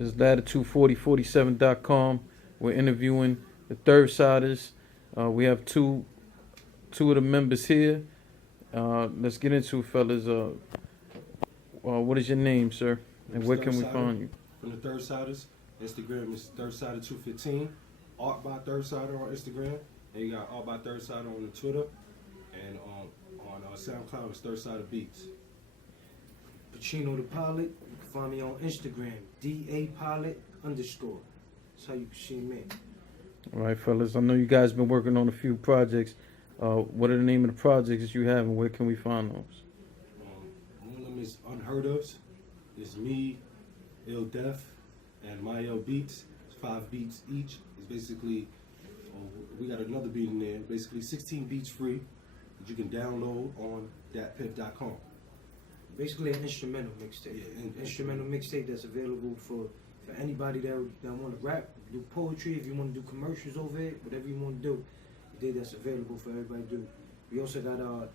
This is Latitude4047.com. We're interviewing the 3rdsiders. We have two of the members here. Let's get into it, fellas. What is your name, sir? And where can we find you? From the 3rdsiders. Instagram is 3rdsider215. Art by 3rdsider on Instagram. And you got Art by 3rdsider on the Twitter. And on SoundCloud it's 3rdsider Beats. Pacino the Pilot. You can find me on Instagram, DAPilot_. That's how you can see me. All right, fellas. I know you guys been working on a few projects. What are the name of the projects that you have, and where can we find those? One of them is Unheard Of's. It's me, Ill Def, and My Ill Beats. It's 5 beats each. It's basically, we got another beat in there. Basically 16 beats free that you can download on thatpiff.com. Basically an instrumental mixtape. Yeah, An instrumental mixtape that's available for anybody that want to rap, do poetry, if you want to do commercials over it, whatever you want to do, that's available for everybody to do. We also got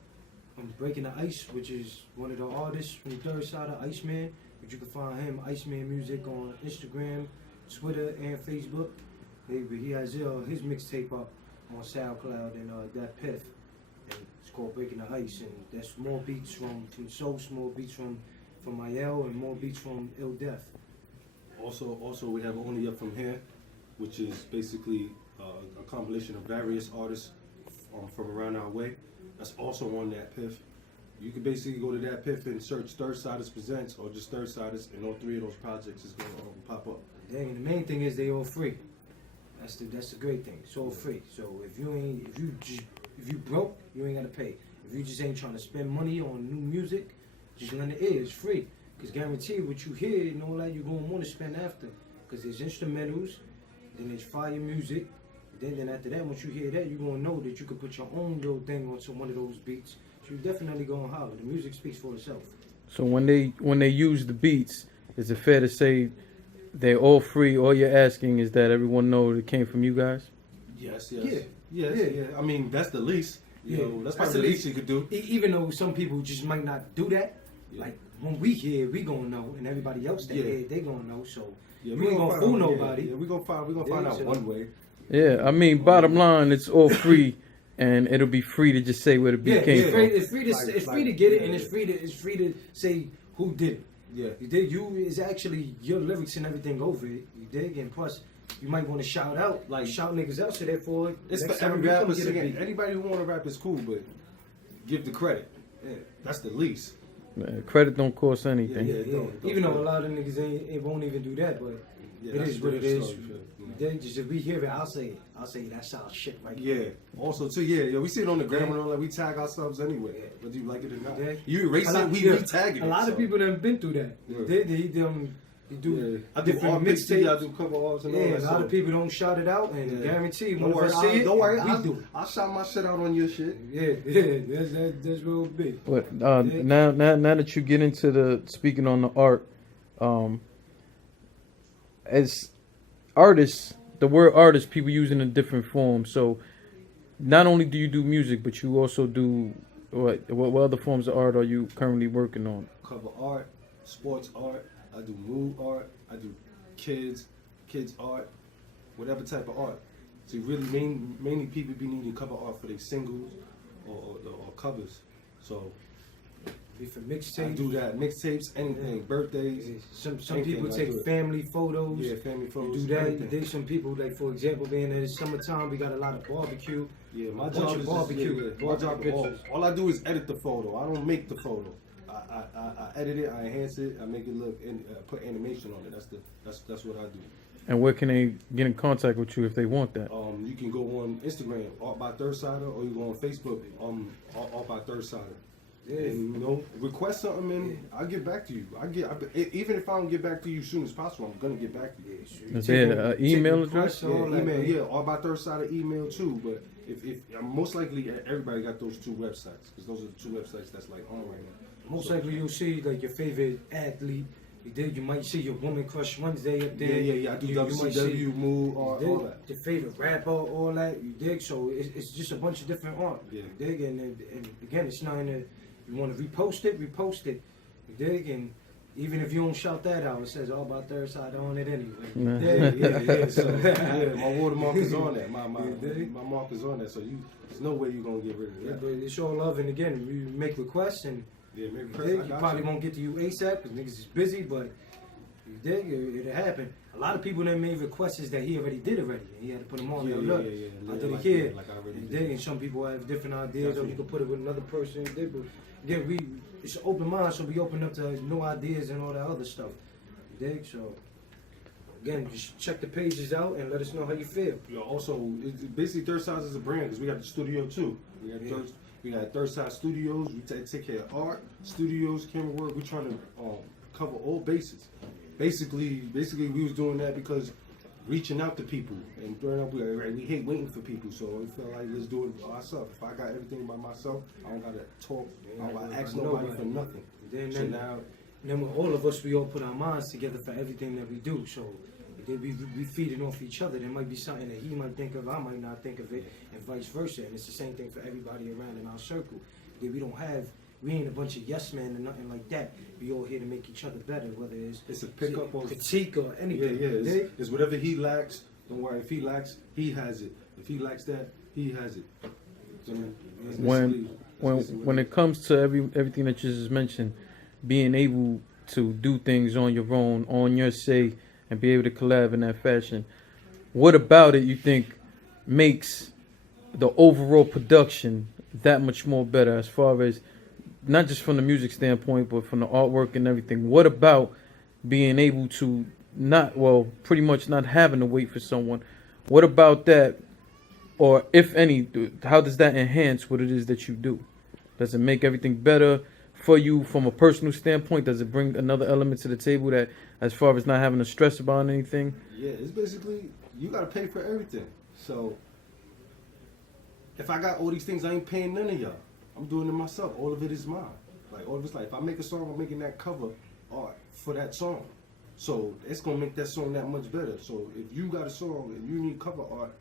Breaking the Ice, which is one of the artists from the 3rdsider, Iceman, but you can find him, Iceman Music, on Instagram, Twitter, and Facebook. He has his mixtape up on SoundCloud and that Piff. And it's called Breaking the Ice, and that's more beats from Sos, more beats from Mayel, and more beats from Ill Def. Also, we have Only Up From Here, which is basically a compilation of various artists from around our way. That's also on that Piff. You can basically go to that Piff and search 3rdsiders Presents or just 3rdsiders, and all 3 of those projects is going to pop up. Dang, and the main thing is they all free. That's the great thing. It's all free. So if you broke, you ain't gotta pay. If you just ain't trying to spend money on new music, just lend it in. It's free. Cause guaranteed what you hear and all that, you're gonna want to spend after. Cause there's instrumentals, then there's fire music. Then after that, once you hear that, you're gonna know that you can put your own little thing onto one of those beats. So you definitely gonna holler. The music speaks for itself. So when they use the beats, is it fair to say they're all free? All you're asking is that everyone know it came from you guys? Yes. Yeah. I mean, that's the least. You know, that's probably the least you could do. Even though some people just might not do that. Yeah. Like when we hear, we gonna know, and everybody else that hear, they gonna know. So Yeah, we ain't gonna fool nobody. Yeah, we gonna find out one way. Yeah, I mean, bottom line, it's all free, and it'll be free to just say where the beat came from. It's free to get it, and it's free to say who did it. Yeah. You dig? It's actually your lyrics and everything over it. You dig? And plus, you might want to shout out, like shout niggas out. So therefore, it's for every rapper singing. Anybody who want to rap is cool, but give the credit. Yeah, that's the least. Man, credit don't cost anything. Yeah. Even though a lot of niggas won't even do that, but it is what it is. Just if we hear it, I'll say that's our shit right there. Yeah. Also too, yeah, we see it on the gram and all that. We tag ourselves anyway, whether you like it or not. You erase it, we tag it. A lot of people that have been through that. They do different mixtapes. I do cover arts and all that. A lot of people don't shout it out, and guarantee don't worry, we do. I'll shout my shit out on your shit. Yeah, that's real big. But now that you get into the speaking on the art, as artists, the word artist, people use in a different form. So not only do you do music, but you also do what other forms of art are you currently working on? Cover art, sports art, I do mood art, I do kids art, whatever type of art. So really mainly people be needing cover art for their singles or covers. So for mixtapes, I do that. Mixtapes, anything, birthdays. Some people take family photos. Yeah, family photos. You do that. There's some people, like for example, being in the summertime, we got a lot of barbecue. Yeah, my job is barbecue. All I do is edit the photo. I don't make the photo. I edit it. I enhance it. I make it look and put animation on it. That's what I do. And where can they get in contact with you if they want that? You can go on Instagram, Art by 3rdsider, or you go on Facebook, Art by 3rdsider. Yeah. And request something and I'll get back to you. Even if I don't get back to you as soon as possible, I'm gonna get back to you. Is there an email address? Email, Art by 3rdsider email too. But if most likely everybody got those 2 websites because those are the 2 websites that's like on right now. Most likely you'll see like your favorite athlete. You might see your Woman Crush Wednesday up there. Yeah. I do WCW, Mood, all that. Your favorite rapper, all that. You dig? So it's just a bunch of different art. Yeah. You dig? And again, it's not in the. You want to repost it. You dig? And even if you don't shout that out, it says all about Third Side on it anyway. Yeah. So my watermark is on that. My mark is on that. So there's no way you're gonna get rid of Yeah, that. but it's all love, and again, you make requests, and Yeah, maybe you probably won't get to you ASAP because niggas is busy, but you dig, it'll happen. A lot of people that made requests that he already did already, and he had to put them on there. Look, I did it here. Like I already You did. dig, and some people have different ideas, or you can put it with another person. You dig, but again, it's an open mind, so we open up to new ideas and all that other stuff. You dig, so. Again, just check the pages out and let us know how you feel. You know, also, basically Third Side is a brand because we got the studio too. We got Third Side Studios. We take care of art, studios, camera work. We're trying to cover all bases. Basically, we was doing that because reaching out to people and throwing up. We hate waiting for people, so we feel like let's do it ourselves. If I got everything by myself, I don't gotta talk. I don't gotta ask nobody for nothing. Then with all of us, we all put our minds together for everything that we do. So then we feeding off each other. There might be something that he might think of, I might not think of it, and vice versa. And it's the same thing for everybody around in our circle. Then we ain't a bunch of yes men or nothing like that. We all here to make each other better, whether it's a pickup or critique or anything. Yeah. It's whatever he lacks. Don't worry. If he lacks, he has it. If he lacks that, he has it. So, when it comes to everything that you just mentioned, being able to do things on your own, on your say, and be able to collab in that fashion, what about it you think makes the overall production that much more better, as far as not just from the music standpoint, but from the artwork and everything? What about being able to pretty much not having to wait for someone? What about that, or if any, how does that enhance what it is that you do? Does it make everything better for you from a personal standpoint? Does it bring another element to the table that, as far as not having to stress about anything? Yeah, it's basically, you gotta pay for everything. So, if I got all these things, I ain't paying none of y'all. I'm doing it myself. All of it is mine. Like, all of it's like, if I make a song, I'm making that cover art for that song. So, it's gonna make that song that much better. So, if you got a song and you need cover art,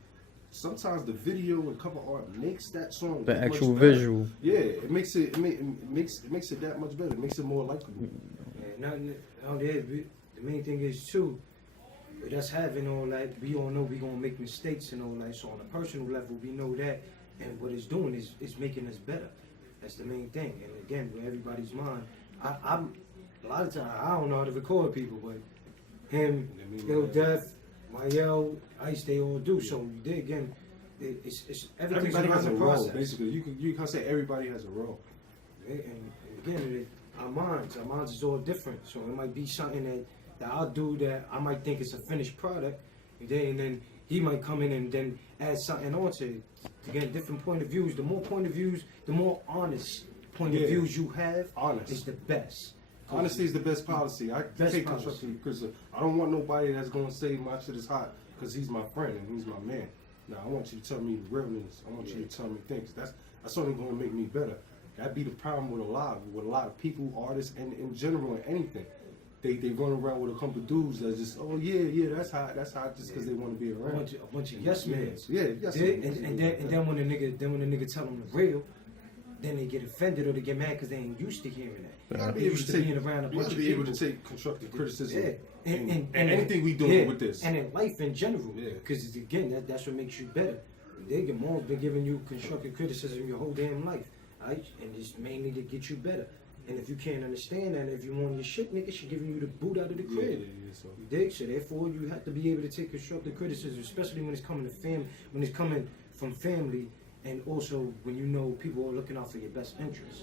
sometimes the video and cover art makes that song The that actual much better. visual. Yeah, it makes it that much better. It makes it more likable. The main thing is too, with us having all that, we all know we gonna make mistakes and all that. So on a personal level, we know that, and what it's doing is making us better. That's the main thing. And again, with everybody's mind, I'm a lot of times I don't know how to record people, but him, Ill Death, Mayel, Ice, they all do. So they, again, it's everything's Everybody around has a the role. process. Basically, you can say everybody has a role. And again, our minds is all different. So it might be something that I'll do that I might think is a finished product, and then he might come in and then add something onto it. Again, different point of views. The more point of views, the more honest point of views you have is the best. Honesty is the best policy. I take policy. constructive criticism. I don't want nobody that's gonna say my shit is hot because he's my friend and he's my man. Now I want you to tell me the realness. I want you to tell me things. That's only gonna make me better. That'd be the problem with a lot of people, artists, and in general, and anything. They run around with a couple of dudes that just, oh yeah, that's hot, just because they want to be around. A bunch of yes men. Yeah, yes men. And then when the nigga tell them the real, then they get offended or they get mad because they ain't used to hearing that. You gotta be They able used to to take, being around a bunch of be people. able to take constructive criticism. Yeah. And anything we doing with this. And in life in general. Yeah. Because again, that's what makes you better. Your mom's been giving you constructive criticism your whole damn life. Right? And it's mainly to get you better. And if you can't understand that, and if you want your shit, nigga, she giving you the boot out of the crib. So. You dig? So therefore, you have to be able to take constructive criticism, especially when it's coming when it's coming from family, and also when you know people are looking out for your best interests.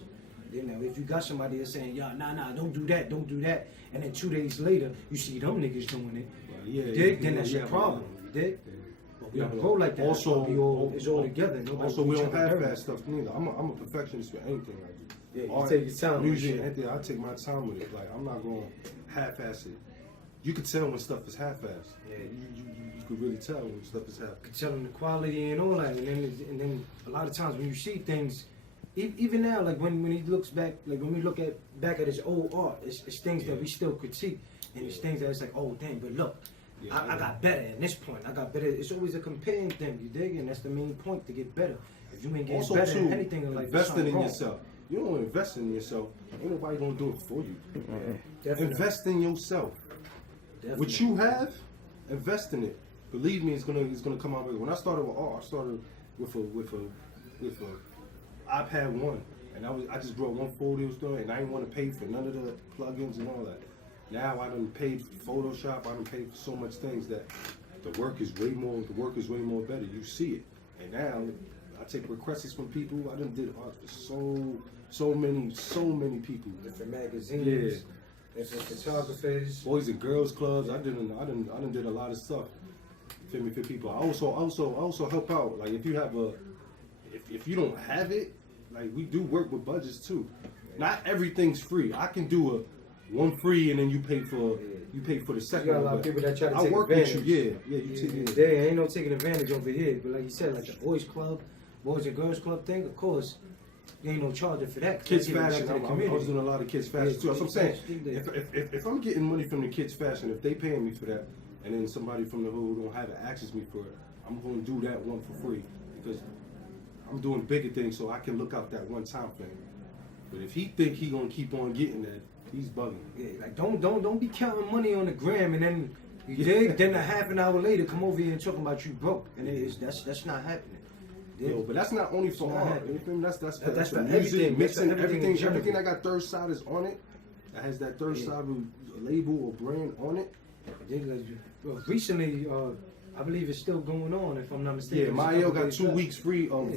You know, if you got somebody that's saying, "Yo, nah, don't do that," and then 2 days later you see them niggas doing it, you dig? Then that's your problem. You dig? But we don't go like that. Also, it's all together. Also, we don't have fast stuff neither. I'm a perfectionist with anything I do. Yeah, you Art, take your time. music, anything. I take my time with it. Like I'm not going half-ass it. You can tell when stuff is half-assed. Yeah. You could really tell when stuff is half-assed. Telling the quality and all that, and then a lot of times when you see things, even now, like when he looks back, like when we look back at his old art, it's things that we still critique, and it's things that it's like, oh dang, but look, I got better at this point. I got better. It's always a comparing thing, you dig? And that's the main point, to get better. If you ain't getting better in anything in life, investing in yourself. you don't invest in yourself, ain't nobody gonna do it for you. Definitely. Invest in yourself. Definitely. What you have, invest in it. Believe me, it's gonna come out. When I started with art, I started with a iPad 1, and I just brought one photo store, and I didn't want to pay for none of the plugins and all that. Now I done paid for Photoshop. I done paid for so much things that the work is way more better. You see it, and now I take requests from people. I done did art for so many people. Different magazines, different photographers. Boys and girls clubs. I done did a lot of stuff. Feel me, for people. I also help out. Like if you have if you don't have it, like we do work with budgets too. Not everything's free. I can do one free and then you pay for the second. You got a lot one, of people that try to I take work advantage. with you, yeah. There ain't no taking advantage over here. But like you said, like the boys club, boys and girls club thing, of course, there ain't no charging for that. Kids That's giving back fashion. to the I community. was doing a lot of kids fashion too. That's what I'm saying. Kids fashion. If I'm getting money from the kids fashion, if they paying me for that, and then somebody from the hood who don't have it access me for it, I'm going to do that one for free because I'm doing bigger things so I can look out that one time thing. But if he think he gonna keep on getting that, he's bugging. Yeah, like don't be counting money on the gram and then you dig. Then a half an hour later, come over here and talking about you broke, and that's not happening. Yo, but that's not only for It's not art. happening. You feel me? That's That's for for music, everything. mixing, That's for everything in general. everything that got 3rdsiders on it. That has that 3rdsiders label or brand on it. Well, recently, I believe it's still going on, if I'm not mistaken. Yeah, Mayo got 2 weeks free of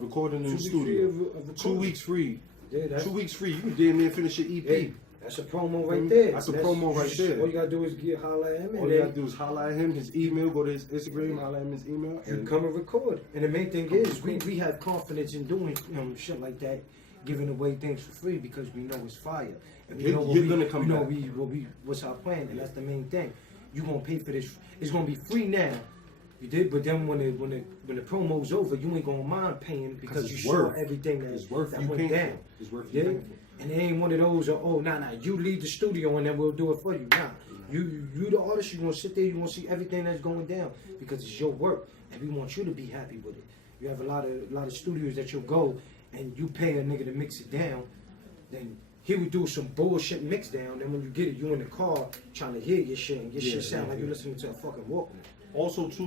recording in the 2 weeks studio. free of recording. 2 weeks free. Yeah, that's, 2 weeks free. You can damn near finish your EP. hey, that's a promo right there. That's a promo right there. All you gotta do is holler at him, All and you then gotta do is holler at him, his email, go to his Instagram, holler at him his email. you And come and record. And the main thing is, we have confidence in doing shit like that, giving away things for free because we know it's fire. And we You're- know what you're gonna come we know back. what's our plan, and that's the main thing. You gonna pay for this? It's gonna be free now. You did, but then when the promo's over, you ain't gonna mind paying because you it's saw worth. everything It's worth that you went paying down. for. It's worth Yeah? you paying for. And it ain't one of those, nah, you leave the studio and then we'll do it for you. Nah, you the artist, you gonna sit there, you gonna see everything that's going down because it's your work, and we want you to be happy with it. You have a lot of studios that you'll go and you pay a nigga to mix it down, then he would do some bullshit mix down. Then when you get it, you in the car trying to hear your shit, and your shit sound like you're listening to a fucking Walkman. Also too,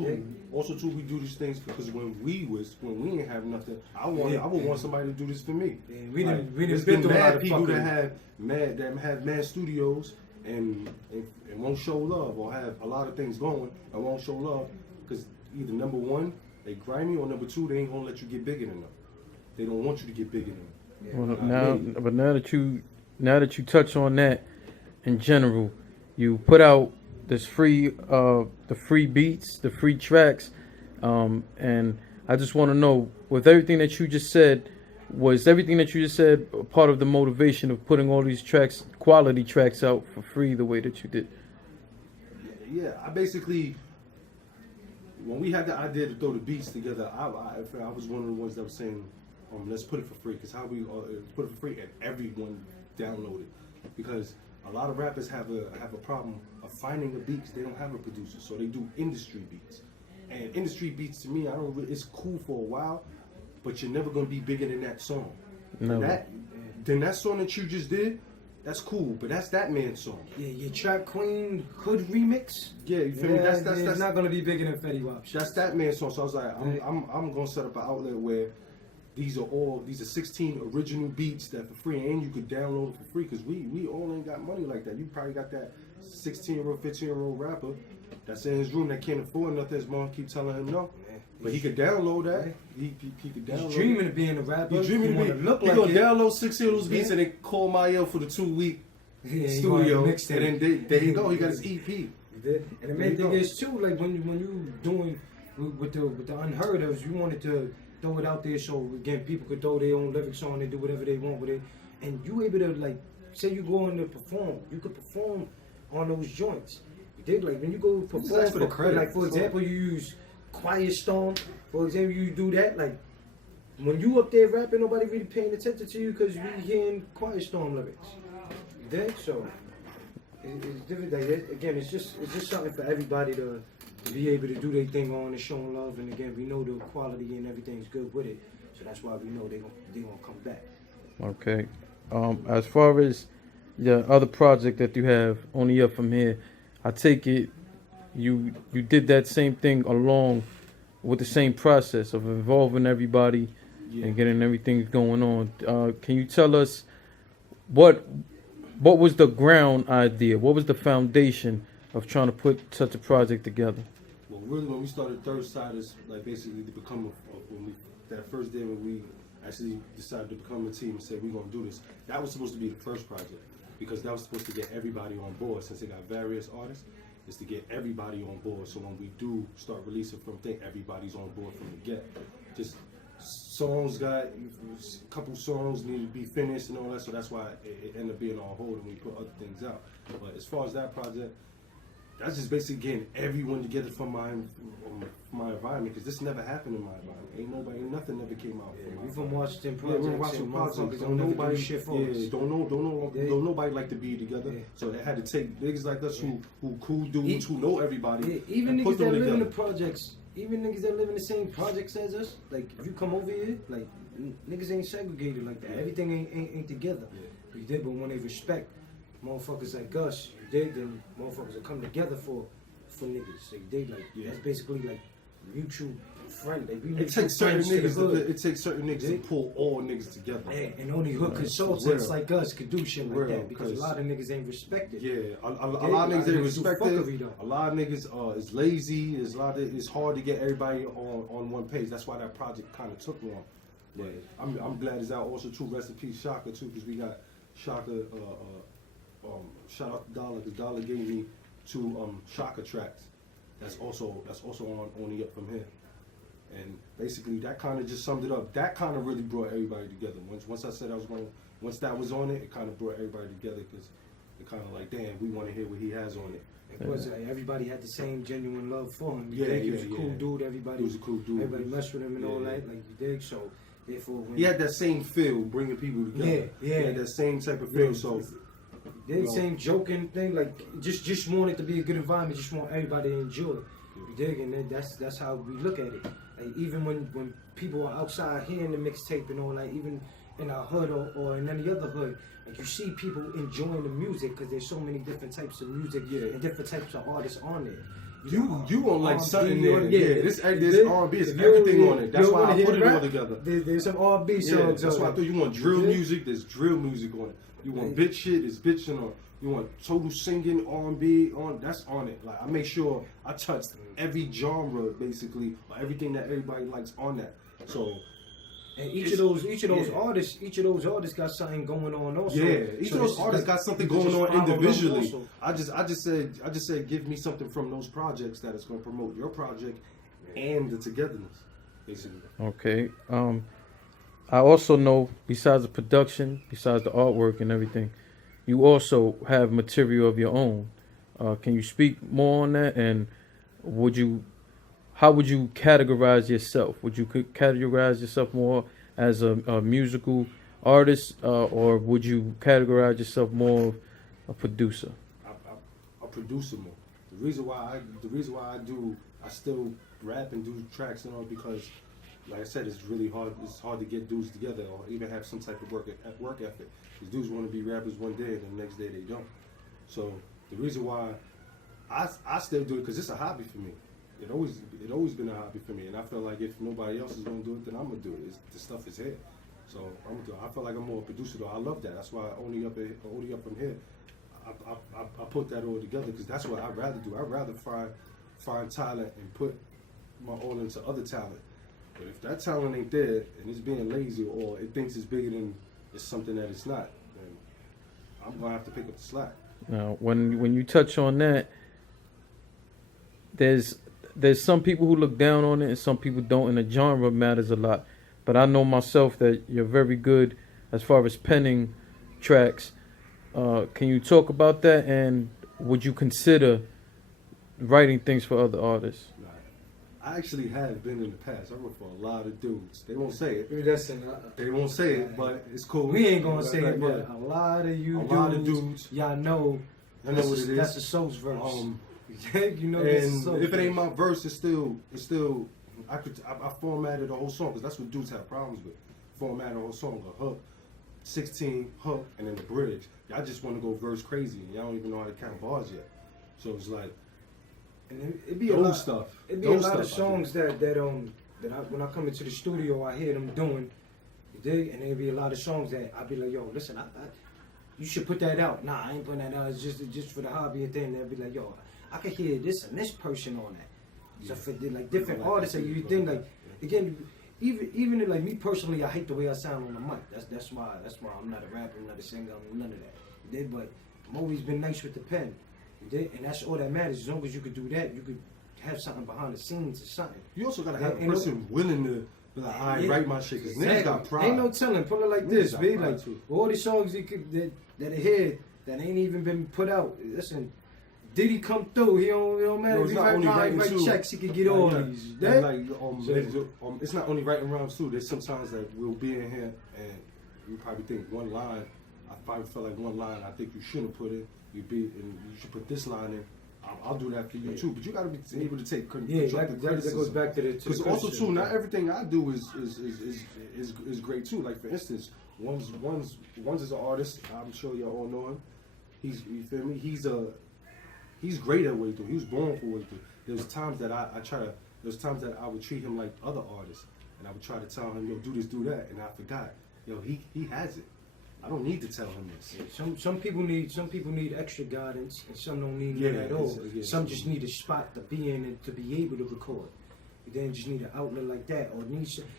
we do these things because when we didn't have nothing, I would want somebody to do this for me. Yeah, we didn't there's been through a lot mad of people fucking. that have mad studios and won't show love or have a lot of things going and won't show love because either number one they grimy or number two they ain't gonna let you get bigger than them. They don't want you to get bigger than them. Well, now that you touch on that in general, you put out this free the free beats, the free tracks, and I just want to know, with everything that you just said, was everything that you just said a part of the motivation of putting all these tracks, quality tracks, out for free the way that you did? Yeah, I basically, when we had the idea to throw the beats together, I was one of the ones that was saying, let's put it for free, because how we put it for free and everyone download it, because a lot of rappers have a problem of finding a beat because they don't have a producer, so they do industry beats. And industry beats to me, it's cool for a while, but you're never gonna be bigger than that song. No. Then that song that you just did, that's cool, but that's that man's song. Yeah, your Trap Queen Hood remix. Yeah, you feel me? That's not gonna be bigger than Fetty Wap. That's that man's song. So I was like, I'm gonna set up an outlet where these are 16 original beats that for free, and you could download it for free because we all ain't got money like that. You probably got that 16-year-old, 15-year-old rapper that's in his room that can't afford nothing. His mom keep telling him no, but he could download that. He could download. He's dreaming of being a rapper. He's dreaming he to be. look He like gonna it. download 6 of those beats and then call Mayo for the 2-week Yeah, studio, and mixed it. then there you go. He got his EP. You did. And the There main you thing go. is too, like when you doing with the unheard ofs, you wanted to throw it out there so again people could throw their own lyrics on and do whatever they want with it, and you able to, like, say you going to perform, you could perform on those joints. You did, like when you go perform ask for the credit. like for example you use Quiet Storm, for example you do that, like when you up there rapping nobody really paying attention to you because we hearing Quiet Storm lyrics. You did, so. It's different. Like, again, it's just something for everybody to be able to do their thing on and showing love. And again, we know the quality and everything's good with it, so that's why we know they gonna come back. Okay. As far as the other project that you have, Only Up From Here, I take it you did that same thing along with the same process of involving everybody Yeah. and getting everything going on. Can you tell us what what was the ground idea? What was the foundation of trying to put such a project together? Well, really, when we started 3rdsiders, like basically to become when we that first day when we actually decided to become a team and said we're gonna do this, that was supposed to be the first project because that was supposed to get everybody on board. Since they got various artists, is to get everybody on board. So when we do start releasing from thing, everybody's on board from the get. Just songs got a couple songs need to be finished and all that. So that's why it ended up being on hold and we put other things out. But as far as that project, that's just basically getting everyone together from my environment because this never happened in my environment. Nothing ever came out. Yeah, from we my from environment. Washington Yeah, projects. we're watching and projects. motherfuckers Don't never nobody do shit for us. Don't nobody like to be together. Yeah. So they had to take niggas like us who cool dudes who know everybody. Yeah, even and put niggas that them live in the together. projects, even niggas that live in the same projects as us, like if you come over here, like niggas ain't segregated like that. Yeah. Everything ain't together. Yeah. You did, but when they respect motherfuckers like us, you did, then motherfuckers will come together for niggas. So you did, like Yeah. that's basically like mutual friend. Like, we It mutual takes certain friends to the niggas. hood. It takes certain niggas to Yeah. pull all niggas together. Yeah, and only hood Right. consultants Real. like us could do shit like Real, that because a 'cause- lot of niggas ain't respected. Yeah, a lot of Yeah, niggas ain't do respected. fuckery, though. A lot of niggas is lazy. It's hard to get everybody on one page. That's why that project kind of took long. But I'm glad it's out also too. Rest in peace, Shaka too, because we got Shaka. Shout out to Dollar because Dollar gave me two Shaka tracks. That's also on Only Up From Here. And basically that kind of just summed it up. That kind of really brought everybody together. Once I said I was going, once that was on it, it kind of brought everybody together because it kind of like, damn, we want to hear what he has on it. It was everybody had the same genuine love for him. Yeah, He was a yeah, cool yeah. dude. Everybody He was a cool dude. Everybody messed with him and all Yeah. that. Like you dig. So therefore, when He had that same feel, bringing people together. Yeah. He had that same type of feel. Yeah. So they same joking thing, like just want it to be a good environment. Just want everybody to enjoy. You dig, and then that's how we look at it. Like even when people are outside hearing the mixtape and all that, even in our hood or in any other hood, like you see people enjoying the music because there's so many different types of music and different types of artists on there. you want like R&B, something there. yeah. This Dig? R&B is If you- everything on it. That's you why wanna I hear put it rap, all together. There's some R&B Yeah, songs. that's on why I it. thought you want drill dig? music. There's drill music on it. You want bitch shit. It's bitching on. You want total singing R&B on. That's on it. Like I make sure I touch every genre basically, or everything that everybody likes on that. So And each of those yeah. artists got something going on also. yeah, each So of those it's artists like- got something you can going just on follow them individually. also. I just said give me something from those projects that is going to promote your project and the togetherness, basically. Okay. I also know, besides the production, besides the artwork and everything, you also have material of your own. Can you speak more on that? And how would you categorize yourself? Would you categorize yourself more as a musical artist, or would you categorize yourself more of a producer? I produce it more. The reason why I still rap and do tracks and all because, like I said, it's really hard. It's hard to get dudes together or even have some type of work ethic. These dudes want to be rappers one day and the next day they don't. So the reason why I still do it because it's a hobby for me. It always been a hobby for me, and I feel like if nobody else is gonna do it, then I'm gonna do it. The stuff is here, so I'm gonna do it. I feel like I'm more a producer though. I love that. That's why only up from here. I put that all together because that's what I'd rather do. I'd rather find talent and put my all into other talent. But if that talent ain't there and it's being lazy or it thinks it's bigger than it's something that it's not, then I'm gonna have to pick up the slack. Now, when you touch on that, there's some people who look down on it and some people don't, and the genre matters a lot. But I know myself that you're very good as far as penning tracks. Can you talk about that? And would you consider writing things for other artists? I actually have been in the past. I wrote for a lot of dudes. They won't say it. Listen, They won't say it, but it's cool. we ain't gonna say it, Yeah. but a lot of you A dudes, lot of dudes. y'all know, I know what it is. That's a Soul's verse. You know, And that's a Soul's if it ain't verse. my verse, it's still. I formatted the whole song because that's what dudes have problems with. Formatting the whole song, a hook, 16 hook, and then the bridge. Y'all just want to go verse crazy, and y'all don't even know how to count bars yet. So it's like, and it'd be those a lot, stuff. It'd be Those a lot of stuff I songs that I, when I come into the studio, I hear them doing. You dig? And there'd be a lot of songs that I'd be like, yo, listen, you should put that out. Nah, I ain't putting that out. It's just for the hobby and thing. They'd be like, yo, I could hear this and this person on that. So for like different artists, that you think like, again, even if, like me personally, I hate the way I sound on the mic. That's why I'm not a rapper, I'm not a singer, I'm none of that. You dig? But I've always been nice with the pen. You dig? And that's all that matters. As long as you could do that, you could have something behind the scenes or something. You also gotta have a person willing to be like, I write my shit, because niggas got pride. Ain't no telling. Put it like this, be like all these songs that are here that ain't even been put out. Listen, Diddy come through. He don't matter if he write checks. He could get all these. It's not only writing rhymes too. There's sometimes that we'll be in here and you probably think one line. I probably felt like one line. I think you shouldn't put it. And you should put this line in. I'll do that for you too. But you got to be able to take constructive criticism. That goes back to the. Because also too, not everything I do is great too. Like for instance, one's is an artist. I'm sure y'all all know him. You feel me? He's great at what he do. He was born for what he do. There's times that there's times that I would treat him like other artists, and I would try to tell him, yo, do this, do that, and I forgot. Yo, he has it. I don't need to tell him this. Some people need extra guidance, and some don't need it at all. Some just need a spot to be in and to be able to record. You then just need an outlet like that, or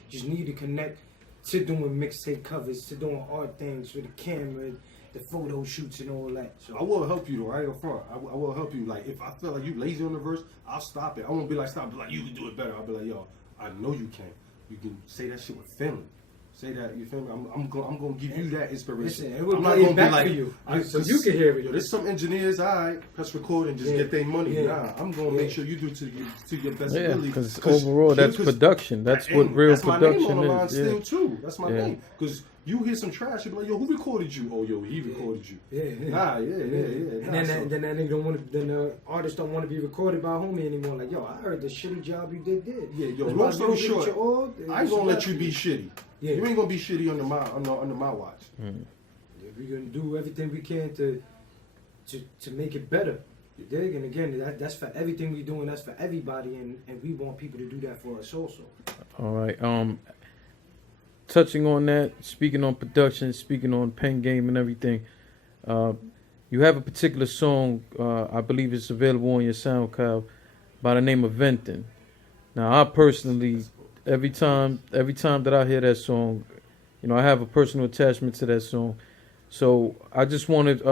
just need to connect to doing mixtape covers, to doing art things with the camera, the photo shoots and all that. So I will help you though, right up front. I will help you. Like if I feel like you lazy on the verse, I'll stop it. I won't be like stop. Be like you can do it better. I'll be like yo, I know you can. You can say that shit with feeling. Say that, you feel me? I'm gonna give you that inspiration. Listen, I'm not gonna be like for you, so you can hear it. Yo, there's some engineers, press record and just get their money. Nah, I'm gonna make sure you do to your best ability. Because overall, that's production. That's what real production is. That's my name on the line still too. That's my name. Because you hear some trash, you be like, yo, who recorded you? Oh, yo, he recorded you. Nah. And then that nigga don't want to. Then the artist don't want to be recorded by homie anymore. Like, yo, I heard the shitty job you did. Yeah, yo, long story short, I ain't gonna let you be shitty. Yeah. You ain't gonna be shitty under my watch. Mm. We're gonna do everything we can to make it better. You dig? And again, that's for everything we do, and that's for everybody, and we want people to do that for us also. All right. Touching on that, speaking on production, speaking on pen game and everything, you have a particular song, I believe it's available on your SoundCloud, by the name of Venting. Now, I personally, every time that I hear that song, you know, I have a personal attachment to that song. So I just wanted,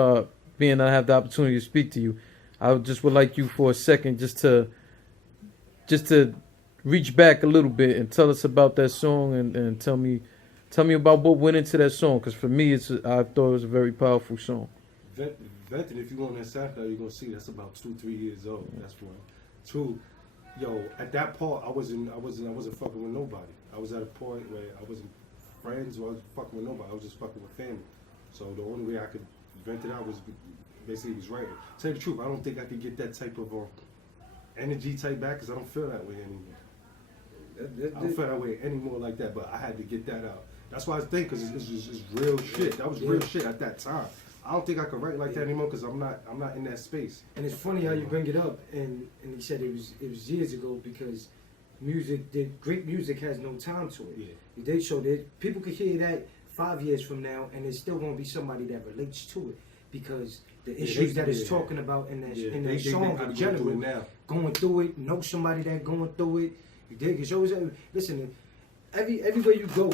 being that I have the opportunity to speak to you, I just would like you for a second just to reach back a little bit and tell us about that song and tell me about what went into that song, because for me I thought it was a very powerful song. Venting, if you go on that SoundCloud, you're gonna see that's about 2-3 years old. That's one. 2, yo, at that point I wasn't fucking with nobody. I was at a point where I wasn't friends or I was fucking with nobody. I was just fucking with family. So the only way I could vent it out was basically writing. To tell you the truth, I don't think I could get that type of energy type back, because I don't feel that way anymore. I don't feel that way anymore like that, but I had to get that out. That's why I think, because it's real shit. That was real shit at that time. I don't think I could write like that anymore, because I'm not in that space. And it's funny how you bring it up, and he said it was years ago, because great music has no time to it. They show that people could hear that 5 years from now, and there's still gonna be somebody that relates to it, because the issues that it's talking about in that song in general, going through it, know somebody that going through it. You dig? It's always listen. Everywhere you go,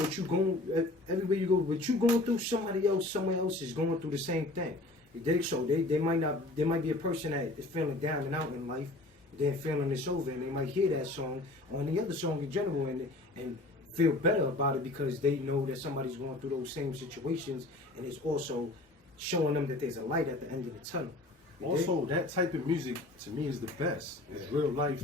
everywhere you go, what you going through, somebody else, somewhere else is going through the same thing. You dig? So they might be a person that is feeling down and out in life, they're feeling this over, and they might hear that song or any other song in general and feel better about it, because they know that somebody's going through those same situations, and it's also showing them that there's a light at the end of the tunnel. Also, that type of music to me is the best. It's real life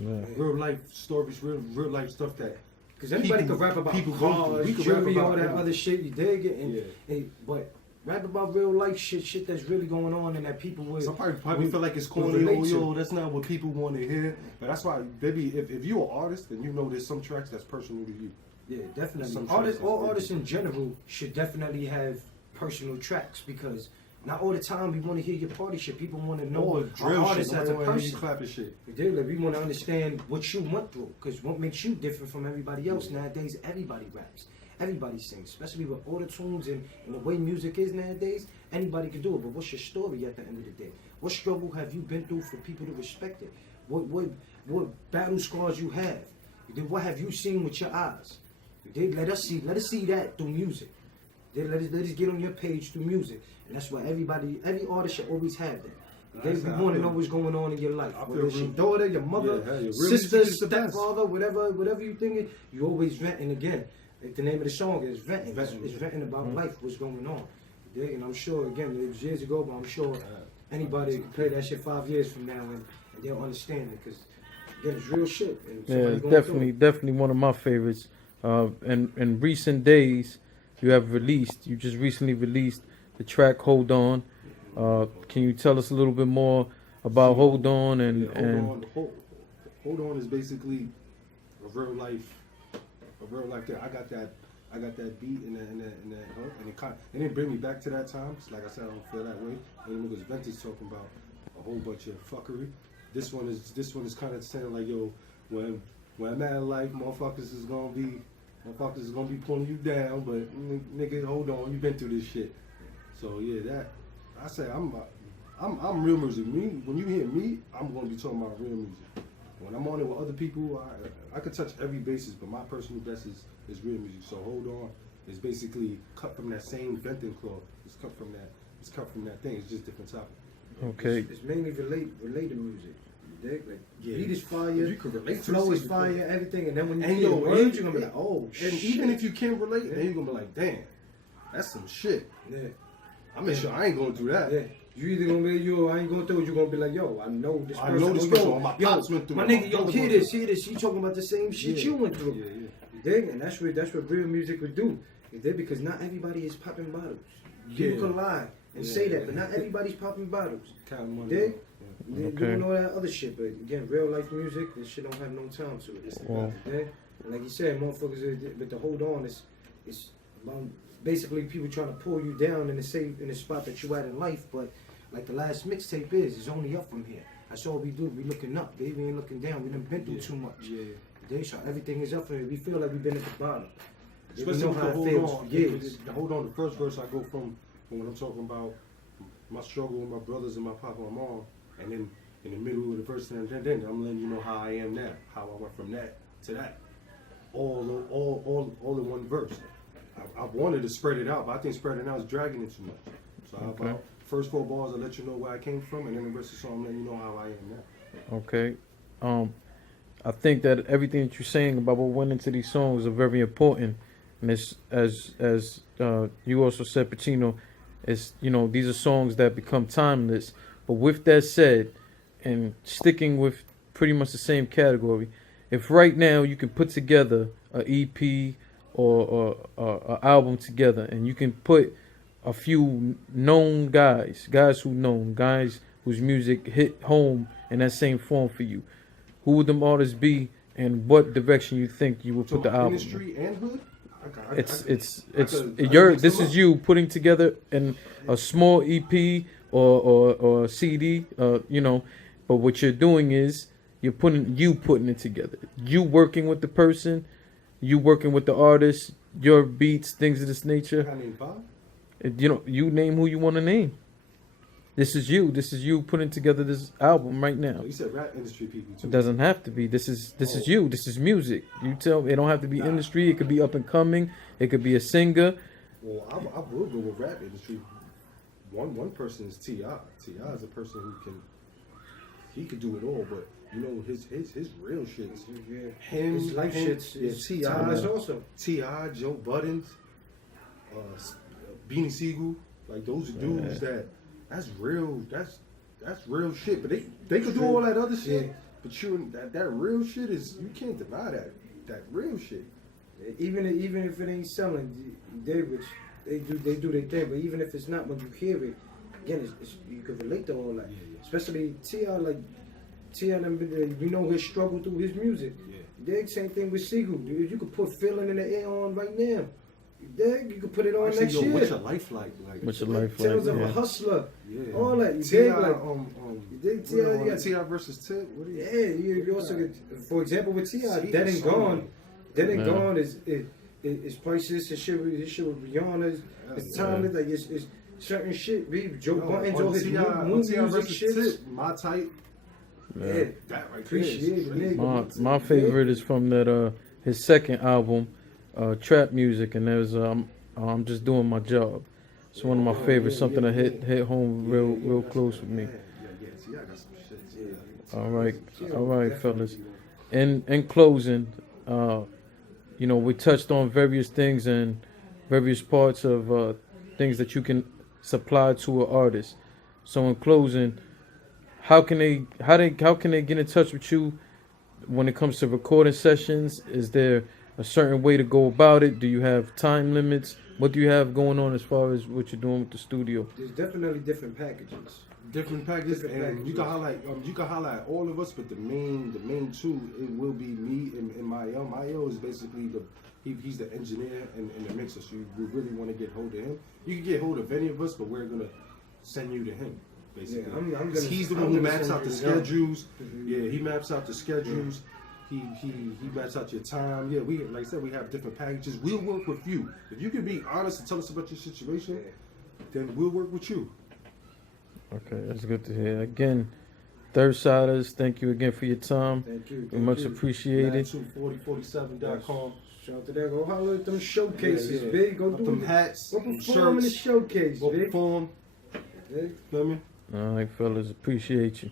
stories, real life stuff that. Because anybody could rap about cars, jewelry, all that other shit. You dig it? But rap about real life shit that's really going on, and that people would. Some probably feel like it's corny. Yo, that's not what people want to hear. But that's why, baby, if you're an artist, then you know there's some tracks that's personal to you. Yeah, definitely. All artists in general should definitely have personal tracks because not all the time we want to hear your party shit. People want to know Or our drill artist shit. as a You person. clapping shit. Like, we want to understand what you went through, because what makes you different from everybody else. Nowadays, everybody raps, everybody sings, especially with auto tunes and the way music is nowadays. Anybody can do it, but what's your story at the end of the day? What struggle have you been through for people to respect it? What battle scars you have? What have you seen with your eyes? Let us see that through music. Let us get on your page through music, and that's why every artist should always have that. We want to know what's going on in your life. Whether it's your daughter, your mother, sister, stepfather, whatever you thinking, you always venting again. Like the name of the song is venting. It's venting about life, what's going on. And I'm sure, again, it was years ago, but I'm sure anybody can play that shit 5 years from now and they'll understand it, because again, it's real shit. Yeah, definitely one of my favorites. In recent days, you just recently released the track "Hold On." Can you tell us a little bit more about "Hold On" Hold On is basically a real life thing. I got that beat and that hook, and it didn't bring me back to that time. Like I said, I don't feel that way. And niggas Ventus talking about a whole bunch of fuckery. This one is kind of saying like, yo, when I'm out of life, motherfuckers is gonna be pulling you down, but nigga, hold on, you been through this shit. So yeah, that I say I'm real music. Me, when you hear me, I'm gonna be talking about real music. When I'm on it with other people, I could touch every basis, but my personal best is real music. So Hold On is basically cut from that same venting cloth. It's cut from that thing. It's just different topic. Okay. It's mainly related music. Like, Yeah, beat is fire, you can relate to flow it, is fire, everything, and then when you And hear yo, the words, you're gonna be like, oh, and shit. even if you can't relate, then you're gonna be like, damn, that's some shit. Yeah. I make sure I ain't going through that. Yeah. You either gonna be, I ain't going through it, you're gonna be like, yo, I know this person. I know this yo, person, or my pops went through my it, nigga, my yo, brother hear went this, he talking about the same shit you went through. Yeah. You dig? And that's what real music would do. You dig? Because not everybody is popping bottles. People can lie and say that, but not everybody's popping bottles. Kind of money. Dig? Yeah. Okay. Doing all that other shit, but again, real life music, this shit don't have no time to it. Wow. Yeah? And like you said, motherfuckers with the Hold On, it's about basically people trying to pull you down in the spot that you at in life. But like the last mixtape it's only up from here. That's all we do. We looking up, baby. We ain't looking down. We done been through too much. Yeah. So everything is up from here. We feel like we've been at the bottom. Especially with the Hold On. The Hold On, the first verse I go from when I'm talking about my struggle with my brothers and my papa and my mom, and then in the middle of the verse, and then I'm letting you know how I am now, how I went from that to that, all in one verse. I wanted to spread it out, but I think spreading it out is dragging it too much. So about first 4 bars, I let you know where I came from, and then the rest of the song, I'm letting you know how I am now. Okay. I think that everything that you're saying about what went into these songs are very important, and it's as you also said, Pacino, it's these are songs that become timeless. But with that said, and sticking with pretty much the same category, if right now you can put together an EP or an album together, and you can put a few known guys whose music hit home in that same form for you, who would them artists be, and what direction you think you would put the album? Industry and hood. This is you putting together in a small EP or CD, but what you're doing is you're putting it together. You working with the person, you working with the artist, your beats, things of this nature. I name Bob. You name who you want to name. This is you putting together this album right now. You said rap industry people too. It doesn't have to be. This is you. This is music. You tell me. It don't have to be industry. It could be up and coming. It could be a singer. Well, I will go with rap industry. One person is T.I. T.I. is a person he could do it all, but his real shit. His life shit's T.I. also. T.I., Joe Buttons, Beanie Siegel, like those dudes that's real. That's real shit. But they could do all that other shit. Yeah. But that real shit is, you can't deny that real shit. Even if it ain't selling, they do their thing. But even if it's not, when you hear it, again, you can relate to all that. Yeah. Especially T.I. We know his struggle through his music. Yeah. The same thing with Siegel. Dude, you could put "Feeling in the Air" on right now. dig? You can put it on Actually, next yo, year. what's your life like? What's your life Tales like? of a Yeah. hustler. Yeah. All that. You T.I. dig? Like, you dig T.I.? What, You got T.I. versus Tip? What do you? Yeah, you also get, for example, with T.I., See, Dead and so Gone. many. Dead and Yeah. Gone is priceless. His shit with Rihanna. It's timeless. Like it's certain shit. Joe Budden's all his movie T.I. music versus shit. Tip, my type. Yeah, Yeah. That right appreciate there it, is nigga. My favorite is from that his second album, Trap Music, and there's I'm just doing my job. It's one of my favorites. Something that hit home real close with me. Yeah, T.I. got some shit. Yeah. All right, fellas. In closing, you know, we touched on various things and various parts of things that you can supply to an artist. So in closing, how can they get in touch with you when it comes to recording sessions? Is there a certain way to go about it? Do you have time limits? What do you have going on as far as what you're doing with the studio? There's definitely different packages. Different packages, Different and you packages. can highlight all of us, but the main two, it will be me and Mayo. Mayo is basically he's the engineer and the mixer. So you really want to get hold of him. You can get hold of any of us, but we're gonna send you to him. Basically, Yeah, I'm 'Cause gonna- he's the I'm one who gonna maps send out the you to him. schedules. Mhm. Yeah, he maps out the schedules. He maps out your time. Yeah, we like I said, we have different packages. We'll work with you. If you can be honest and tell us about your situation, then we'll work with you. Okay, that's good to hear. Again, 3rdsiders, thank you again for your time. Thank you. We much appreciated. 4047.com. Shout out to that. Go holler at them showcases, big. Go do them it. hats, Go them perform in the shirts. showcase, Go big. perform. Big. Feel me? All right, fellas, appreciate you.